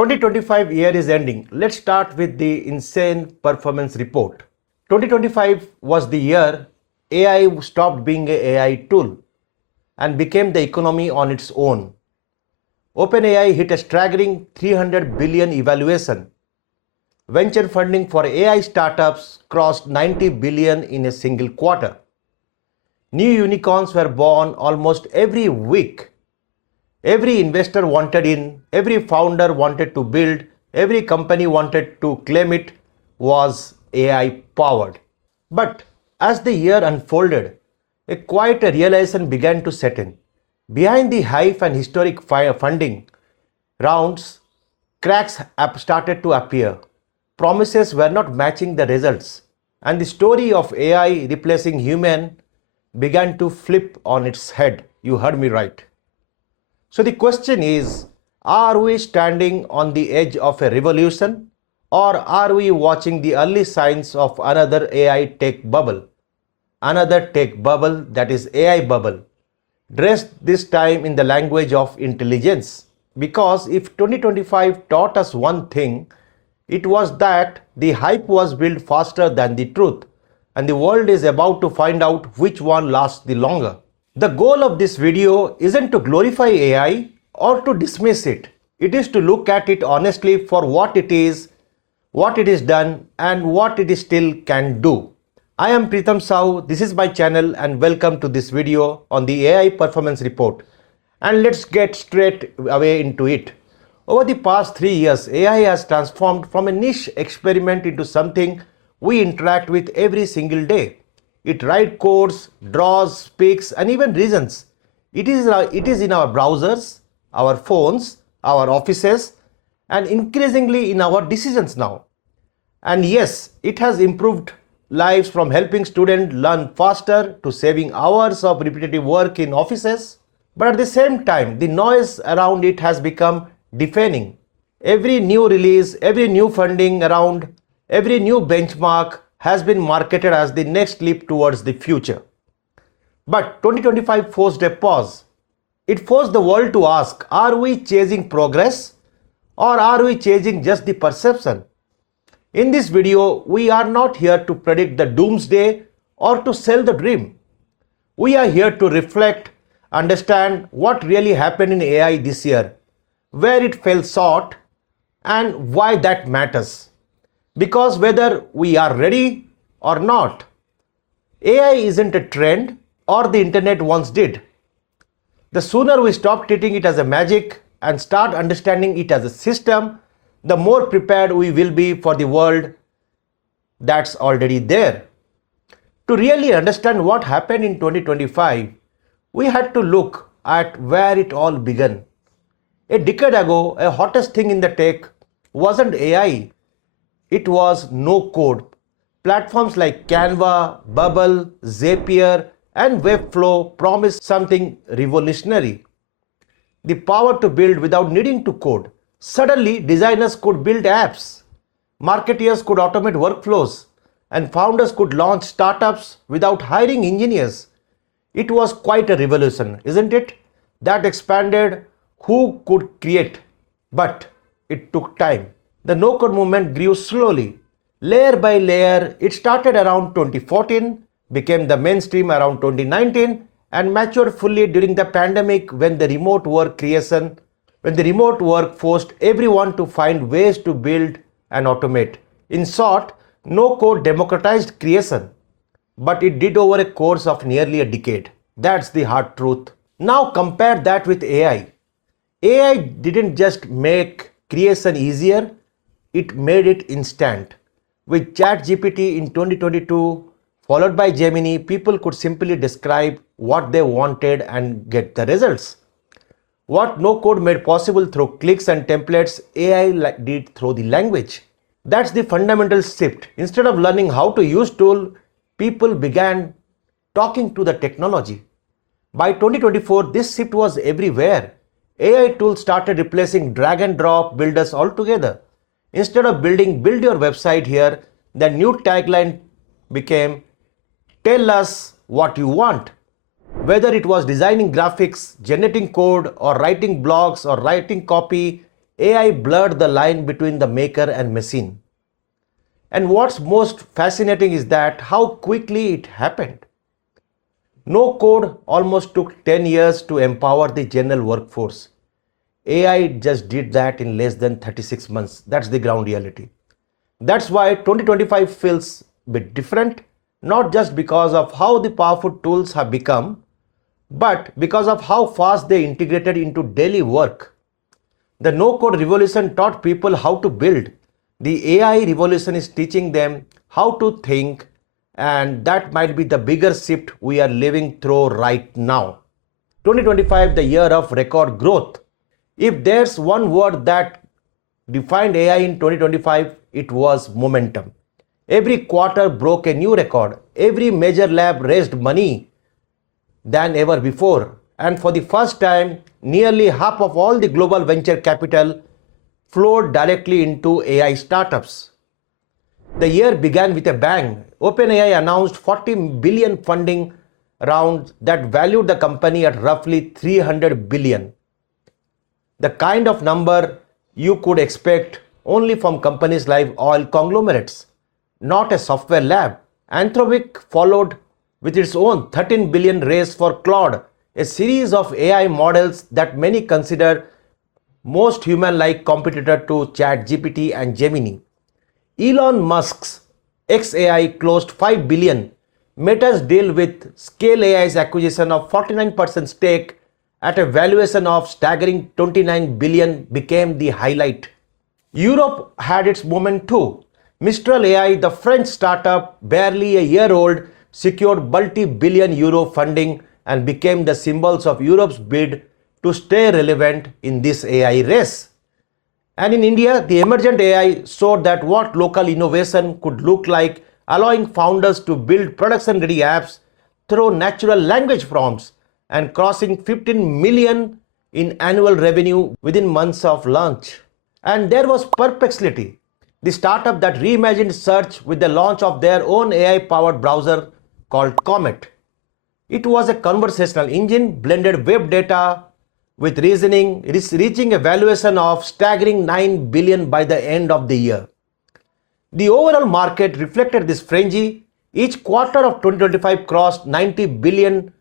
2025 year is ending. Let's start with the insane performance report. 2025 was the year AI stopped being an AI tool and became the economy on its own. OpenAI hit a staggering 300 billion evaluation. Venture funding for AI startups crossed 90 billion in a single quarter. New unicorns were born almost every week. Every investor wanted in, every founder wanted to build, every company wanted to claim it was AI powered. But as the year unfolded, a quiet realization began to set in. Behind the hype and historic funding rounds, cracks started to appear. Promises were not matching the results, and the story of AI replacing human began to flip on its head. You heard me right. So the question is, are we standing on the edge of a revolution, or are we watching the early signs of another AI tech bubble? Another tech bubble, that is AI bubble, dressed this time in the language of intelligence. Because if 2025 taught us one thing, it was that the hype was built faster than the truth, and the world is about to find out which one lasts the longer. The goal of this video isn't to glorify AI or to dismiss it. It is to look at it honestly for what it is done, and what it still can do. I am Pritam Sahu, this is my channel, and welcome to this video on the AI Performance Report. And let's get straight away into it. Over the past 3 years, AI has transformed from a niche experiment into something we interact with every single day. It writes codes, draws, speaks, and even reasons. It is in our browsers, our phones, our offices, and increasingly in our decisions now. And yes, it has improved lives, from helping students learn faster to saving hours of repetitive work in offices. But at the same time, the noise around it has become deafening. Every new release, every new funding around, every new benchmark has been marketed as the next leap towards the future. But 2025 forced a pause. It forced the world to ask, are we chasing progress, or are we chasing just the perception? In this video, we are not here to predict the doomsday or to sell the dream. We are here to reflect, understand what really happened in AI this year, where it fell short, and why that matters. Because whether we are ready or not, AI isn't a trend or the internet once did. The sooner we stop treating it as a magic and start understanding it as a system, the more prepared we will be for the world that's already there. To really understand what happened in 2025, we had to look at where it all began. A decade ago, a hottest thing in the tech wasn't AI. It was no code. Platforms like Canva, Bubble, Zapier, and Webflow promised something revolutionary: the power to build without needing to code. Suddenly, designers could build apps, marketeers could automate workflows, and founders could launch startups without hiring engineers. It was quite a revolution, isn't it? That expanded who could create. But it took time. The no-code movement grew slowly, layer by layer. It started around 2014, became the mainstream around 2019, and matured fully during the pandemic when the remote work forced everyone to find ways to build and automate. In short, no-code democratized creation, but it did over a course of nearly a decade. That's the hard truth. Now compare that with AI. AI didn't just make creation easier, it made it instant. With ChatGPT in 2022, followed by Gemini, people could simply describe what they wanted and get the results. What no code made possible through clicks and templates, AI did through the language. That's the fundamental shift. Instead of learning how to use tool, people began talking to the technology. By 2024, this shift was everywhere. AI tools started replacing drag and drop builders altogether. Instead of build your website here, the new tagline became, tell us what you want. Whether it was designing graphics, generating code, or writing blogs, or writing copy, AI blurred the line between the maker and machine. And what's most fascinating is that how quickly it happened. No code almost took 10 years to empower the general workforce. AI just did that in less than 36 months. That's the ground reality. That's why 2025 feels a bit different, not just because of how the powerful tools have become, but because of how fast they integrated into daily work. The no-code revolution taught people how to build. The AI revolution is teaching them how to think, and that might be the bigger shift we are living through right now. 2025, the year of record growth. If there's one word that defined AI in 2025, it was momentum. Every quarter broke a new record. Every major lab raised money than ever before. And for the first time, nearly half of all the global venture capital flowed directly into AI startups. The year began with a bang. OpenAI announced 40 billion funding round that valued the company at roughly 300 billion. The kind of number you could expect only from companies like oil conglomerates, not a software lab. Anthropic followed with its own 13 billion raise for Claude, a series of AI models that many consider most human-like competitor to ChatGPT and Gemini. Elon Musk's XAI closed 5 billion. Meta's deal with Scale AI's acquisition of 49% stake at a valuation of staggering 29 billion became the highlight. Europe had its moment too. Mistral AI, the French startup, barely a year old, secured multi-billion euro funding and became the symbols of Europe's bid to stay relevant in this AI race. And in India, the emergent AI showed that what local innovation could look like, allowing founders to build production-ready apps through natural language prompts and crossing 15 million in annual revenue within months of launch. And there was Perplexity, the startup that reimagined search with the launch of their own AI-powered browser called Comet. It was a conversational engine, blended web data with reasoning, reaching a valuation of staggering 9 billion by the end of the year. The overall market reflected this frenzy. Each quarter of 2025 crossed 90 billion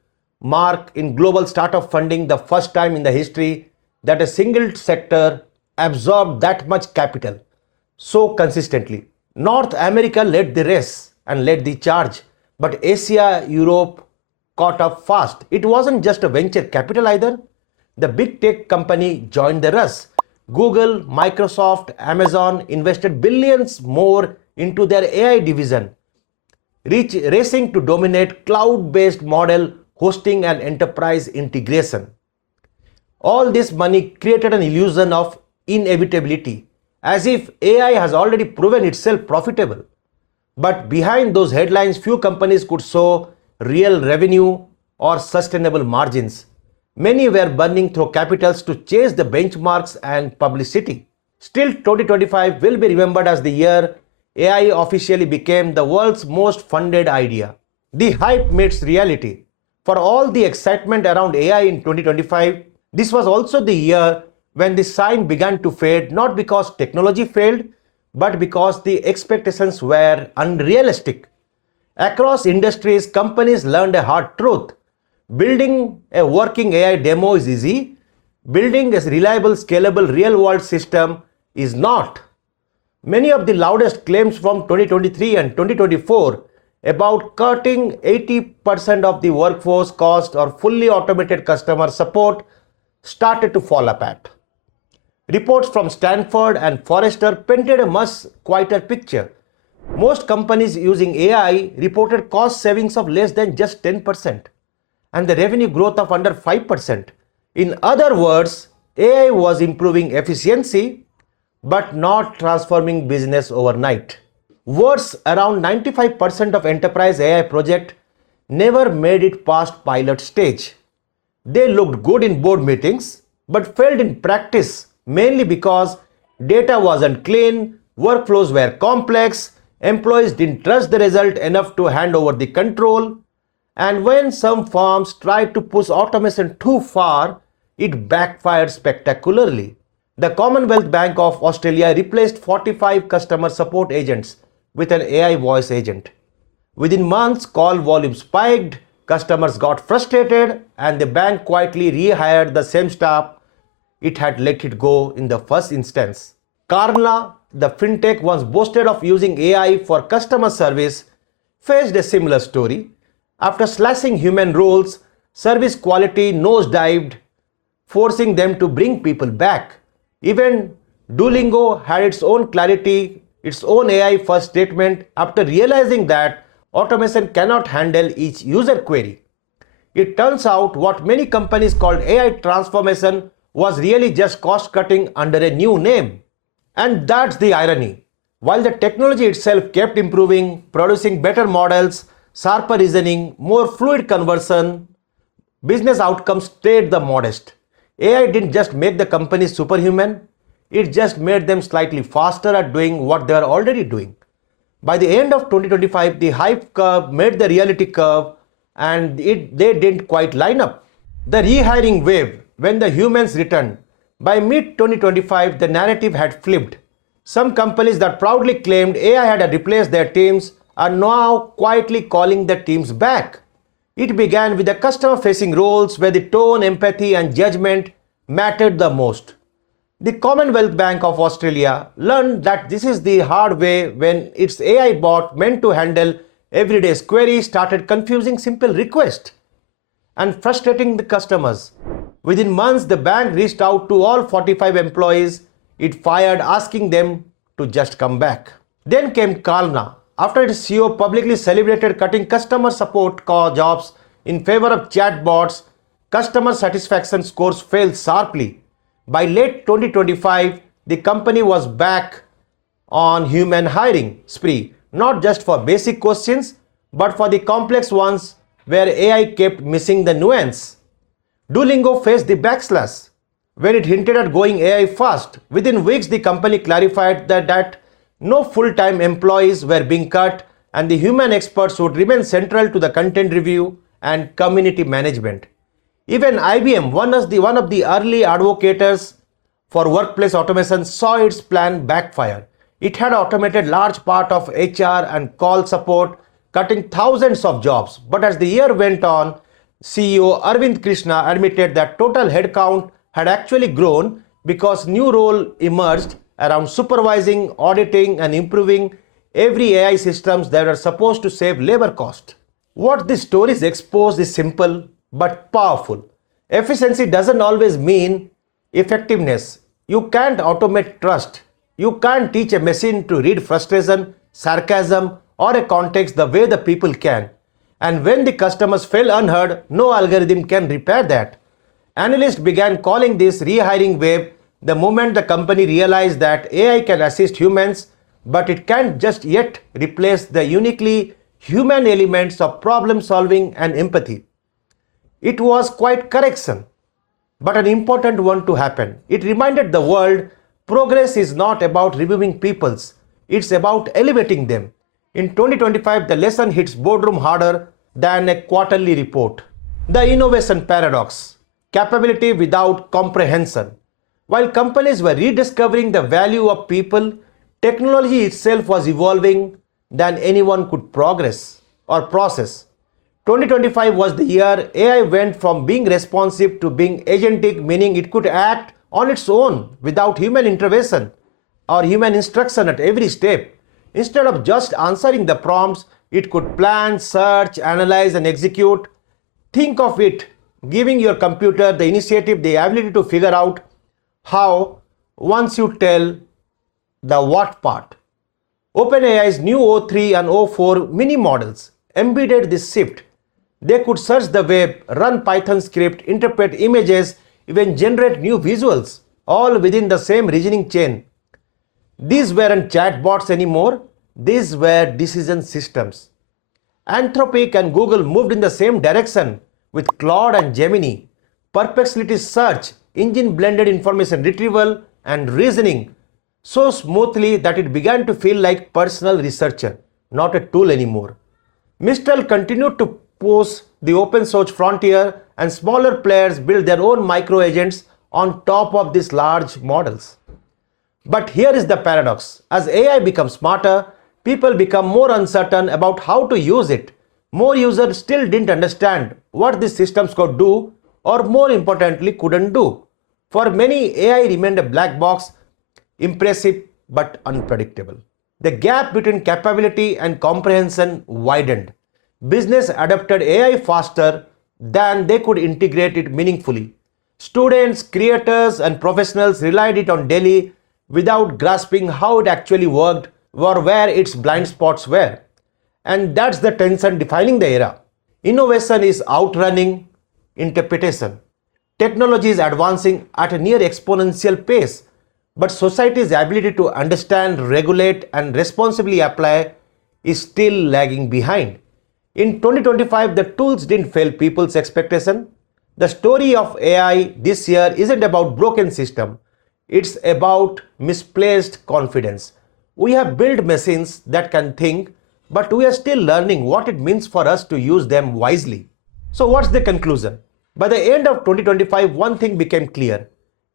mark in global startup funding, the first time in the history that a single sector absorbed that much capital so consistently. North America led the race and led the charge, but Asia, Europe caught up fast. It wasn't just a venture capital either. The big tech company joined the rush. Google, Microsoft, Amazon invested billions more into their AI division, racing to dominate cloud-based model hosting and enterprise integration. All this money created an illusion of inevitability, as if AI has already proven itself profitable. But behind those headlines, few companies could show real revenue or sustainable margins. Many were burning through capitals to chase the benchmarks and publicity. Still, 2025 will be remembered as the year AI officially became the world's most funded idea. The hype meets reality. For all the excitement around AI in 2025, this was also the year when the shine began to fade, not because technology failed, but because the expectations were unrealistic. Across industries, companies learned a hard truth. Building a working AI demo is easy. Building a reliable, scalable, real-world system is not. Many of the loudest claims from 2023 and 2024 about cutting 80% of the workforce cost or fully automated customer support started to fall apart. Reports from Stanford and Forrester painted a much quieter picture. Most companies using AI reported cost savings of less than just 10% and the revenue growth of under 5%. In other words, AI was improving efficiency but not transforming business overnight. Worse, around 95% of enterprise AI projects never made it past pilot stage. They looked good in board meetings but failed in practice, mainly because data wasn't clean, workflows were complex, employees didn't trust the result enough to hand over the control, and when some firms tried to push automation too far, it backfired spectacularly. The Commonwealth Bank of Australia replaced 45 customer support agents with an AI voice agent. Within months, call volume spiked, customers got frustrated, and the bank quietly rehired the same staff it had let it go in the first instance. Klarna, the fintech once boasted of using AI for customer service, faced a similar story. After slashing human roles, service quality nosedived, forcing them to bring people back. Even Duolingo had its own clarity, its own AI first statement after realizing that automation cannot handle each user query. It turns out what many companies called AI transformation was really just cost cutting under a new name. And that's the irony. While the technology itself kept improving, producing better models, sharper reasoning, more fluid conversion, business outcomes stayed the modest. AI didn't just make the companies superhuman, it just made them slightly faster at doing what they are already doing. By the end of 2025, the hype curve met the reality curve and they didn't quite line up. The rehiring wave, when the humans returned, by mid 2025, the narrative had flipped. Some companies that proudly claimed AI had replaced their teams are now quietly calling the teams back. It began with the customer-facing roles where the tone, empathy, and judgment mattered the most. The Commonwealth Bank of Australia learned that this is the hard way when its AI bot meant to handle everyday queries started confusing simple requests and frustrating the customers. Within months, the bank reached out to all 45 employees it fired, asking them to just come back. Then came Klarna. After its CEO publicly celebrated cutting customer support jobs in favor of chatbots, customer satisfaction scores fell sharply. By late 2025, the company was back on human hiring spree, not just for basic questions, but for the complex ones where AI kept missing the nuance. Duolingo faced the backslash when it hinted at going AI fast. Within weeks, the company clarified that no full-time employees were being cut and the human experts would remain central to the content review and community management. Even IBM, one of the early advocates for workplace automation, saw its plan backfire. It had automated large part of HR and call support, cutting thousands of jobs. But as the year went on, CEO Arvind Krishna admitted that total headcount had actually grown because new role emerged around supervising, auditing, and improving every AI systems that are supposed to save labor cost. What these stories expose is simple but powerful. Efficiency doesn't always mean effectiveness. You can't automate trust. You can't teach a machine to read frustration, sarcasm, or a context the way the people can. And when the customers feel unheard, no algorithm can repair that. Analysts began calling this rehiring wave the moment the company realized that AI can assist humans, but it can't just yet replace the uniquely human elements of problem solving and empathy. It was quite correction, but an important one to happen. It reminded the world progress is not about removing peoples, it's about elevating them. In 2025, the lesson hits boardroom harder than a quarterly report. The innovation paradox, capability without comprehension. While companies were rediscovering the value of people, technology itself was evolving than anyone could progress or process. 2025 was the year AI went from being responsive to being agentic, meaning it could act on its own without human intervention or human instruction at every step. Instead of just answering the prompts, it could plan, search, analyze, and execute. Think of it giving your computer the initiative, the ability to figure out how once you tell the what part. OpenAI's new O3 and O4 mini models embedded this shift. They could search the web, run Python script, interpret images, even generate new visuals, all within the same reasoning chain. These weren't chatbots anymore, these were decision systems. Anthropic and Google moved in the same direction with Claude and Gemini. Perplexity search engine blended information retrieval and reasoning so smoothly that it began to feel like personal researcher, not a tool anymore. Mistral continued to push the open source frontier and smaller players built their own micro agents, on top of these large models. But here is the paradox. As AI becomes smarter, people become more uncertain about how to use it. More users still didn't understand what these systems could do, or more importantly, couldn't do. For many, AI remained a black box, impressive but unpredictable. The gap between capability and comprehension widened. Business adopted AI faster than they could integrate it meaningfully. Students, creators, and professionals relied it on daily without grasping how it actually worked or where its blind spots were. And that's the tension defining the era. Innovation is outrunning interpretation. Technology is advancing at a near exponential pace, but society's ability to understand, regulate, and responsibly apply is still lagging behind. In 2025, the tools didn't fail people's expectation. The story of AI this year isn't about broken system. It's about misplaced confidence. We have built machines that can think, but we are still learning what it means for us to use them wisely. So what's the conclusion? By the end of 2025, one thing became clear.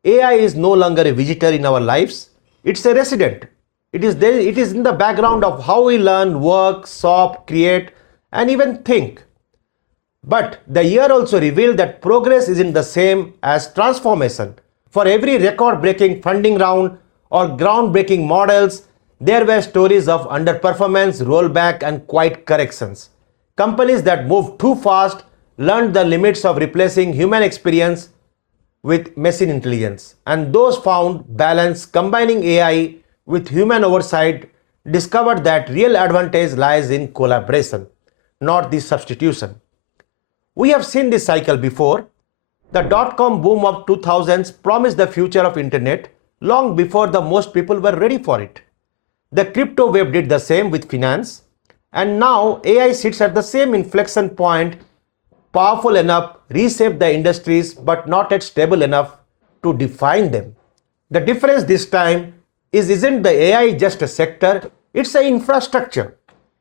AI is no longer a visitor in our lives. It's a resident. It is there, it is in the background of how we learn, work, shop, create, and even think. But the year also revealed that progress isn't the same as transformation. For every record-breaking funding round or groundbreaking models, there were stories of underperformance, rollback, and quiet corrections. Companies that moved too fast learned the limits of replacing human experience with machine intelligence. And those found balance combining AI with human oversight discovered that real advantage lies in collaboration, not the substitution. We have seen this cycle before. The dot-com boom of 2000s promised the future of internet long before the most people were ready for it. The crypto wave did the same with finance, and now AI sits at the same inflection point, powerful enough to reshape the industries but not yet stable enough to define them. The difference this time isn't the AI just a sector, it's an infrastructure.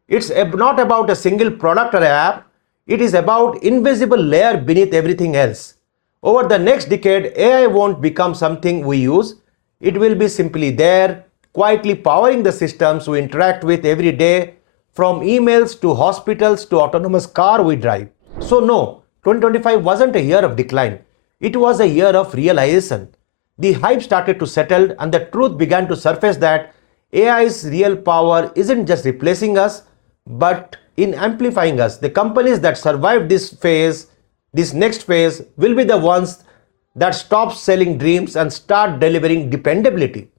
It's not about a single product or an app, it is about invisible layer beneath everything else. Over the next decade, AI won't become something we use, it will be simply there, quietly powering the systems we interact with every day, from emails to hospitals to autonomous car we drive. So no, 2025 wasn't a year of decline, it was a year of realization. The hype started to settle and the truth began to surface that AI's real power isn't just replacing us, but in amplifying us. The companies that survive this next phase, will be the ones that stop selling dreams and start delivering dependability.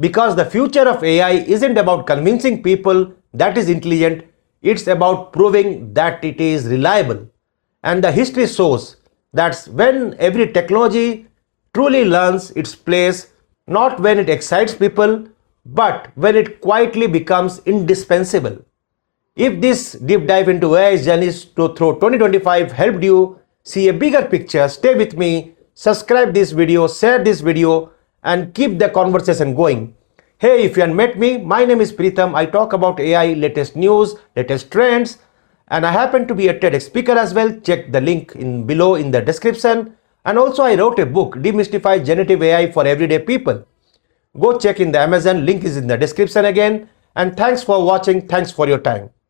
Because the future of AI isn't about convincing people that is intelligent, it's about proving that it is reliable. And the history shows that when every technology truly learns its place, not when it excites people, but when it quietly becomes indispensable. If this deep dive into AI's journeys through 2025 helped you see a bigger picture, stay with me, subscribe this video, share this video, and keep the conversation going. Hey, if you haven't met me, my name is Pritham. I talk about AI, latest news, latest trends, and I happen to be a TEDx speaker as well. Check the link below in the description. And also I wrote a book, Demystify Generative AI for Everyday People. Go check in the Amazon, link is in the description again. And thanks for watching, thanks for your time.